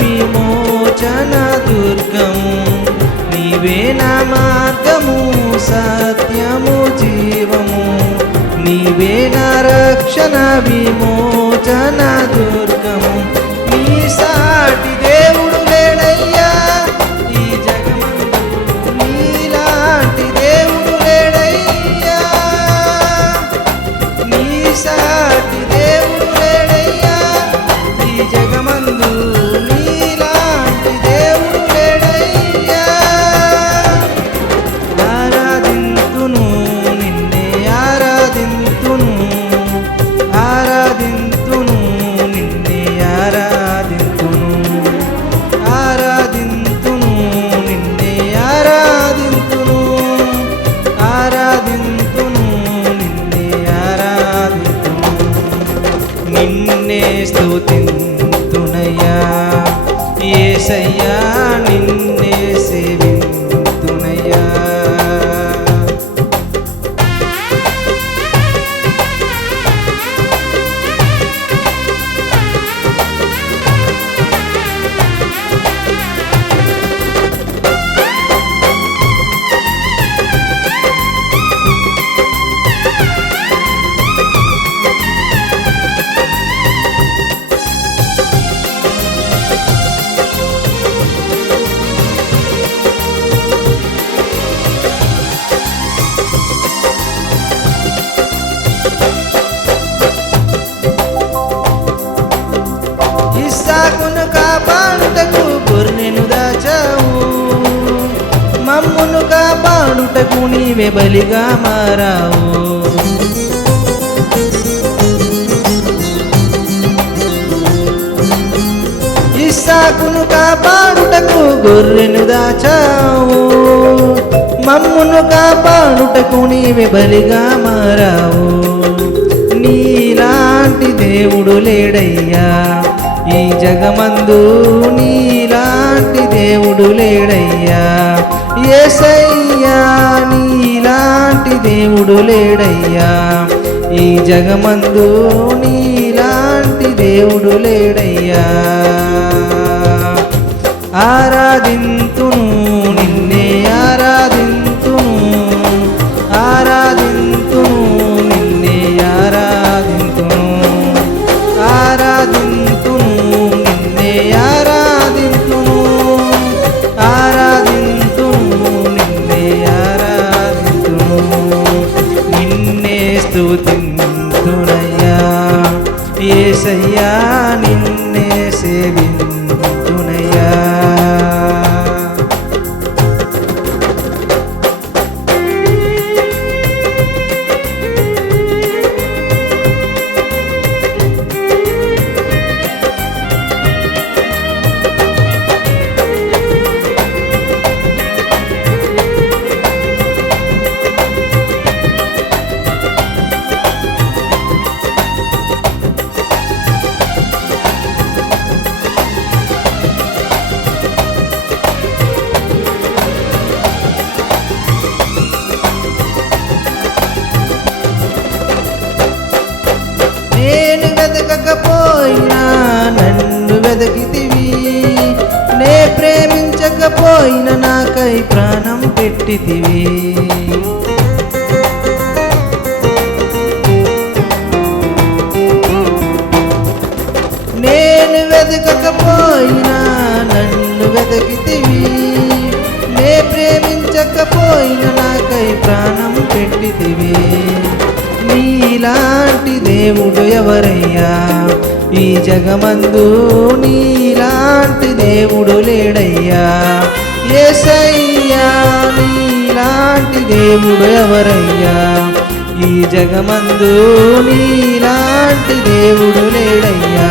విమోచన దుర్గము, నీవే నా మార్గము సత్యము జీవము, నీవే నా రక్షణ విమోచన దుర్గము. నీ సాటి దేవుడు లేడయ్యా ఈ జగమందు, నీలాంటి దేవుడు లేడయ్యా, నీ సాటి దేవుడు లేడయ్యా ఈ జగమందు, నీలాంటి దేవుడు లేడయ్యా. ఆరాధింతును నిన్నే ఆరాధింతును, ఆరాధింతును నిన్నే ఆరాధింతును, ఆరాధింతును నిన్నే ఆరాధింతును, ఆరాధింతును నిన్నే ఆరాధింతును. నిన్నే స్తుతింతునయ్యా యేసయ్యా, నిన్నే సేవింతునయ్యా. ఇస్సాకును కాపాడుటకు గొర్రెను దాచావు, మమ్మును కాపాడుటకు నీవే బలిగా మారావు. ఇస్సాకును కాపాడుటకు గొర్రెను దాచావు, మమ్మును కాపాడుటకు నీవే బలిగా మారావు. నీలాంటి దేవుడు లేడయ్యా ఈ జగమందు, నీలాంటి దేవుడు లేడయ్యా యేసయ్యా, నీలాంటి దేవుడు లేడయ్యా ఈ జగమందు, నీలాంటి దేవుడు లేడయ్యా. ఆరాధింతును నిన్నే ఆరాధింతును, ఆరాధింతును నిన్నే ఆరాధింతును, ఆరాధింతును నిన్నే ఆరాధింతును, ఆరాధింతును నిన్నే ఆరాధింతును. నిన్నే స్తుతింతునయ్యా యేసయ్యా, నిన్నే సేవింతునయ్యా. నేను వెతకకపోయినా నన్ను వెతికితివి, నే ప్రేమించకపోయినా నాకై ప్రాణం పెట్టితివి. నేను వెతకకపోయినా నన్ను వెతికితివి, నే ప్రేమించకపోయినా నాకై ప్రాణం పెట్టితివి. నీలాంటి దేవుడు ఎవరయ్యా ఈ జగమందు, నీలాంటి దేవుడు లేడయ్యా యేసయ్యా, నీలాంటి దేవుడు ఎవరయ్యా ఈ జగమందు, నీలాంటి దేవుడు లేడయ్యా.